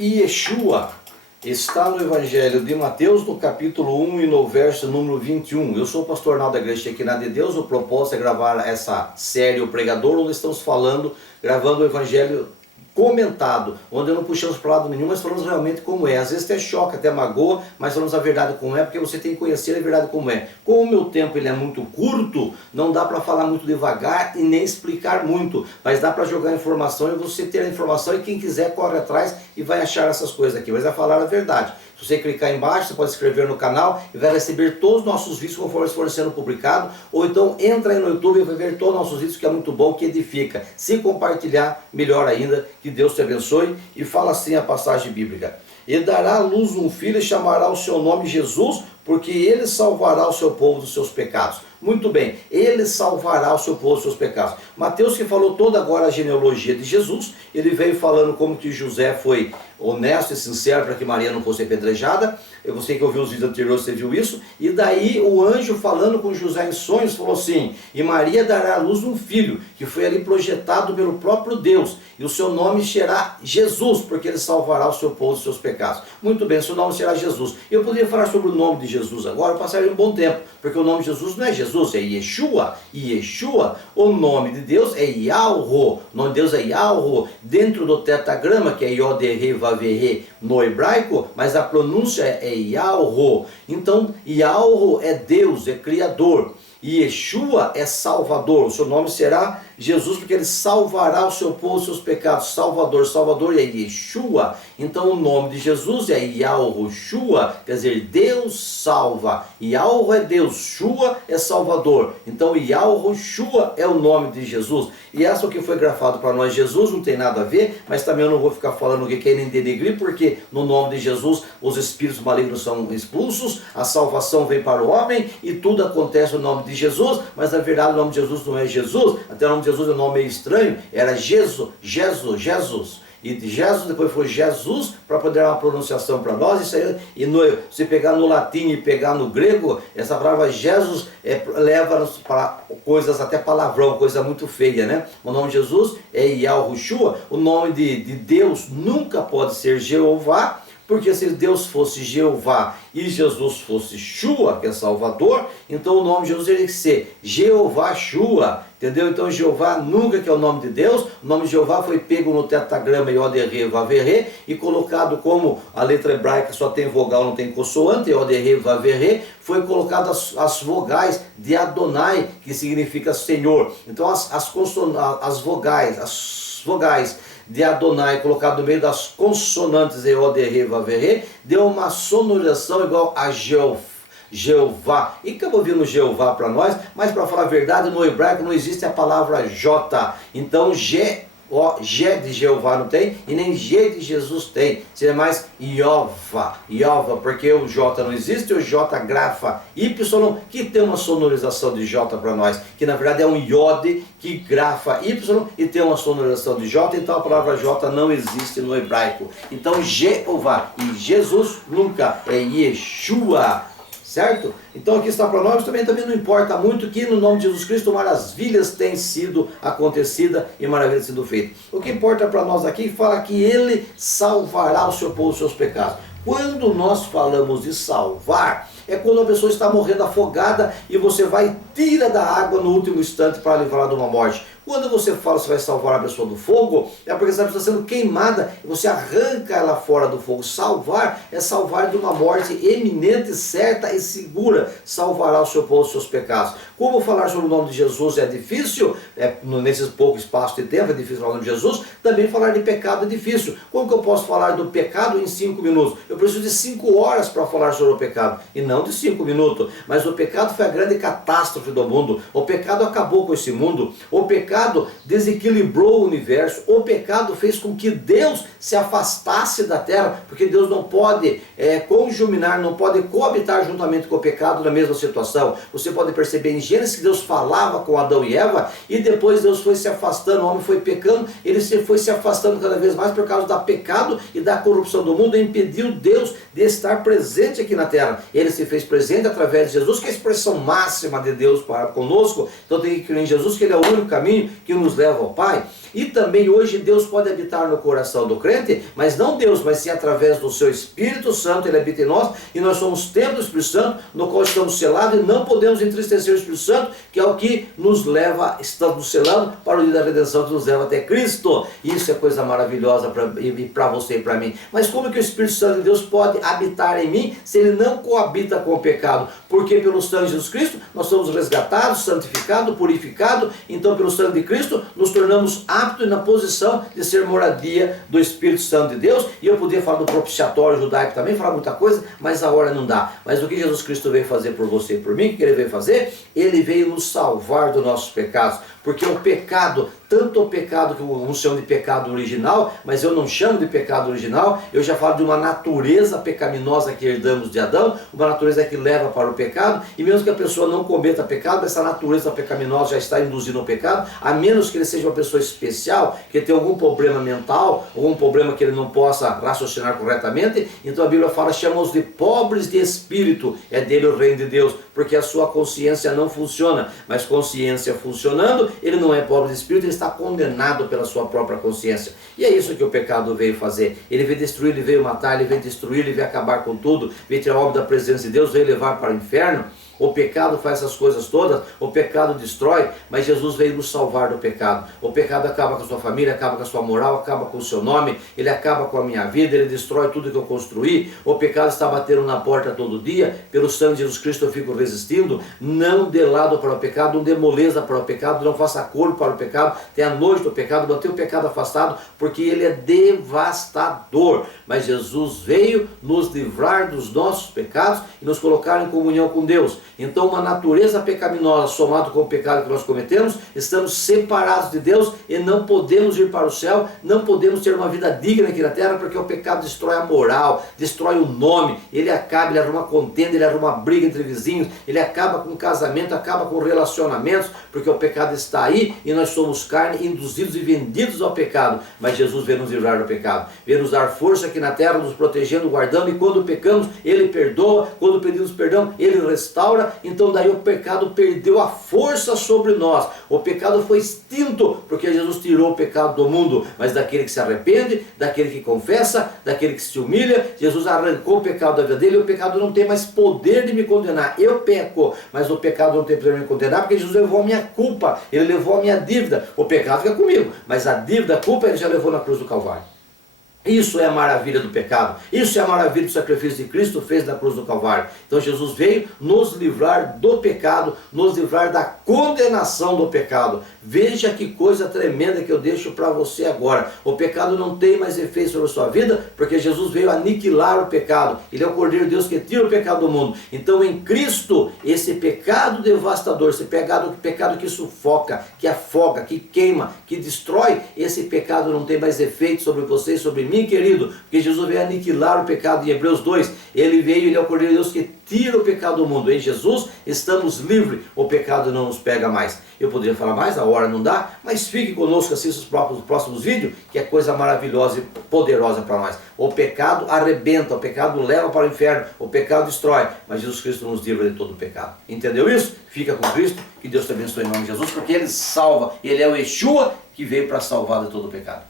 Yeshua está no Evangelho de Mateus, no capítulo 1 e no verso número 21. Eu sou o pastor Arnaldo da Igreja Shekinah de Deus. O propósito é gravar essa série, o Pregador, onde estamos gravando o Evangelho comentado, onde não puxamos para lado nenhum, mas falamos realmente como é. Às vezes até choca, até magoa, mas falamos a verdade como é, porque você tem que conhecer a verdade como é. Como o meu tempo ele é muito curto, não dá para falar muito devagar e nem explicar muito, mas dá para jogar informação e você ter a informação, e quem quiser corre atrás e vai achar essas coisas aqui, mas vai falar a verdade. Se você clicar embaixo, você pode se inscrever no canal e vai receber todos os nossos vídeos conforme eles forem sendo publicados, ou então entra aí no YouTube e vai ver todos os nossos vídeos, que é muito bom, que edifica. Se compartilhar, melhor ainda. Que Deus te abençoe. E fala assim a passagem bíblica: e dará à luz um filho e chamará o seu nome Jesus, porque ele salvará o seu povo dos seus pecados. Muito bem, ele salvará o seu povo dos seus pecados. Mateus, que falou toda agora a genealogia de Jesus, ele veio falando como que José foi honesto e sincero para que Maria não fosse apedrejada. Você que ouviu os vídeos anteriores, você viu isso. E daí o anjo falando com José em sonhos falou assim: e Maria dará à luz um filho, que foi ali projetado pelo próprio Deus, e o seu nome será Jesus, porque ele salvará o seu povo dos seus pecados. Muito bem, seu nome será Jesus. Eu poderia falar sobre o nome de Jesus agora, eu passaria um bom tempo, porque o nome de Jesus não é Jesus, é Yeshua. E Yeshua, o nome de Deus é Yahweh. O nome de Deus é Yahweh, dentro do tetagrama, que é Yod-He, Vav-He no hebraico, mas a pronúncia é Yahweh. Então, Yahweh é Deus, é Criador. E Yeshua é Salvador. O seu nome será Jesus, porque ele salvará o seu povo dos seus pecados. Salvador, Salvador é Yeshua. Então o nome de Jesus é Yahushua, quer dizer, Deus salva. Yahu é Deus, Shua é Salvador. Então Yahushua é o nome de Jesus. E essa que foi grafado para nós, Jesus, não tem nada a ver, mas também eu não vou ficar falando o que é nem denegrir, porque no nome de Jesus os espíritos malignos são expulsos, a salvação vem para o homem e tudo acontece no nome de Jesus. Mas na verdade o nome de Jesus não é Jesus, até o nome de Jesus é um nome meio estranho, era Jesus. E de Jesus depois foi Jesus, para poder dar uma pronunciação para nós. Isso aí, se pegar no latim e pegar no grego, essa palavra Jesus leva para coisas, até palavrão, coisa muito feia, né? O nome de Jesus é Yahushua. O nome de Deus nunca pode ser Jeová, porque se Deus fosse Jeová e Jesus fosse Shua, que é Salvador, então o nome de Jesus teria que ser Jeová Shua, entendeu? Então Jeová nunca, que é o nome de Deus. O nome de Jeová foi pego no tetagrama Yod-He, Vav-He, e colocado como a letra hebraica só tem vogal, não tem consoante, Yod-He, Vav-He, foi colocado as vogais de Adonai, que significa Senhor. Então as vogais de Adonai, colocado no meio das consonantes Yod-He, Vav-He, deu uma sonorização igual a Jeová. E acabou vindo Jeová para nós, mas para falar a verdade, no hebraico não existe a palavra J. Então G de Jeová não tem, e nem G de Jesus tem. Seria mais Iova, porque o J não existe, o J grafa Y, que tem uma sonorização de J para nós, que na verdade é um Yod que grafa Y e tem uma sonorização de J. Então a palavra J não existe no hebraico. Então Jeová e Jesus nunca, é Yeshua. Certo? Então aqui está para nós, também não importa muito que no nome de Jesus Cristo maravilhas têm sido acontecidas e maravilhas têm sido feitas. O que importa para nós aqui fala que ele salvará o seu povo dos seus pecados. Quando nós falamos de salvar, é quando a pessoa está morrendo afogada e você vai e tira da água no último instante para livrá-la de uma morte. Quando você fala que você vai salvar a pessoa do fogo, é porque essa pessoa está sendo queimada e você arranca ela fora do fogo. Salvar é salvar de uma morte eminente, certa e segura. Salvará o seu povo dos seus pecados. Como falar sobre o nome de Jesus é difícil, nesse pouco espaço de tempo é difícil falar o nome de Jesus, também falar de pecado é difícil. Como que eu posso falar do pecado em 5 minutos? Eu preciso de 5 horas para falar sobre o pecado, e não de 5 minutos. Mas o pecado foi a grande catástrofe do mundo. O pecado acabou com esse mundo. O pecado desequilibrou o universo. O pecado fez com que Deus se afastasse da terra, porque Deus não pode conjuminar, não pode coabitar juntamente com o pecado na mesma situação. Você pode perceber em Gênesis que Deus falava com Adão e Eva, e depois Deus foi se afastando, o homem foi pecando, ele foi se afastando cada vez mais por causa do pecado e da corrupção do mundo, e impediu Deus de estar presente aqui na terra. Ele se fez presente através de Jesus, que é a expressão máxima de Deus para conosco. Então tem que crer em Jesus, que ele é o único caminho que nos leva ao Pai. E também hoje Deus pode habitar no coração do crente, mas não Deus, mas sim através do seu Espírito Santo. Ele habita em nós e nós somos templo do Espírito Santo, no qual estamos selados e não podemos entristecer o Espírito Santo, que é o que nos leva, estamos selando para o dia da redenção, que nos leva até Cristo. Isso é coisa maravilhosa para você e para mim. Mas como que o Espírito Santo de Deus pode habitar em mim se ele não coabita com o pecado? Porque pelo sangue de Jesus Cristo nós somos resgatados, santificados, purificados. Então pelo sangue de Cristo nos tornamos aptos na posição de ser moradia do Espírito Santo de Deus. E eu podia falar do propiciatório judaico também, falar muita coisa, mas a hora não dá. Mas o que Jesus Cristo veio fazer por você e por mim, o que ele veio fazer? Ele veio nos salvar dos nossos pecados. Porque o pecado, tanto o pecado que uns chamam de pecado original, mas eu não chamo de pecado original, eu já falo de uma natureza pecaminosa que herdamos de Adão, uma natureza que leva para o pecado, e mesmo que a pessoa não cometa pecado, essa natureza pecaminosa já está induzindo ao pecado, a menos que ele seja uma pessoa especial, que tenha algum problema mental, algum problema que ele não possa raciocinar corretamente. Então a Bíblia fala, chama-os de pobres de espírito, é dele o reino de Deus, porque a sua consciência não funciona, mas consciência funcionando, ele não é pobre de espírito, ele está condenado pela sua própria consciência. E é isso que o pecado veio fazer. Ele veio destruir, ele veio matar, ele veio destruir, ele veio acabar com tudo, veio tirar o homem da presença de Deus, veio levar para o inferno. O pecado faz essas coisas todas, o pecado destrói, mas Jesus veio nos salvar do pecado. O pecado acaba com a sua família, acaba com a sua moral, acaba com o seu nome, ele acaba com a minha vida, ele destrói tudo que eu construí. O pecado está batendo na porta todo dia, pelo sangue de Jesus Cristo eu fico resistindo. Não dê lado para o pecado, não dê moleza para o pecado, não faça corpo para o pecado, tenha nojo do pecado, mantenha o pecado afastado, porque ele é devastador. Mas Jesus veio nos livrar dos nossos pecados e nos colocar em comunhão com Deus. Então uma natureza pecaminosa somado com o pecado que nós cometemos, estamos separados de Deus e não podemos ir para o céu, não podemos ter uma vida digna aqui na terra, porque o pecado destrói a moral, destrói o nome, ele acaba, ele arruma contenda, ele arruma briga entre vizinhos, ele acaba com o casamento, acaba com relacionamentos, porque o pecado está aí e nós somos carne, induzidos e vendidos ao pecado. Mas Jesus veio nos livrar do pecado, veio nos dar força aqui na terra, nos protegendo, guardando, e quando pecamos, ele perdoa, quando pedimos perdão, ele restaura. Então daí o pecado perdeu a força sobre nós, o pecado foi extinto, porque Jesus tirou o pecado do mundo, mas daquele que se arrepende, daquele que confessa, daquele que se humilha, Jesus arrancou o pecado da vida dele, e o pecado não tem mais poder de me condenar. Eu peco, mas o pecado não tem poder de me condenar, porque Jesus levou a minha culpa, ele levou a minha dívida. O pecado fica comigo, mas a dívida, a culpa, ele já levou na cruz do Calvário. Isso é a maravilha do pecado, isso é a maravilha do sacrifício que Cristo fez na cruz do Calvário. Então Jesus veio nos livrar do pecado, nos livrar da condenação do pecado. Veja que coisa tremenda que eu deixo para você agora. O pecado não tem mais efeito sobre a sua vida, porque Jesus veio aniquilar o pecado. Ele é o Cordeiro de Deus que tira o pecado do mundo. Então em Cristo, esse pecado devastador, esse pecado que sufoca, que afoga, que queima, que destrói, esse pecado não tem mais efeito sobre você e sobre mim, querido, porque Jesus veio aniquilar o pecado. Em Hebreus 2, ele veio, ele é o Cordeiro de Deus que tira o pecado do mundo. Em Jesus estamos livres, o pecado não nos pega mais. Eu poderia falar mais, a hora não dá, mas fique conosco, assista os próximos vídeos, que é coisa maravilhosa e poderosa para nós. O pecado arrebenta, o pecado leva para o inferno, o pecado destrói, mas Jesus Cristo nos livra de todo o pecado. Entendeu isso? Fica com Cristo, que Deus te abençoe em nome de Jesus, porque Ele salva, Ele é o Yeshua que veio para salvar de todo o pecado.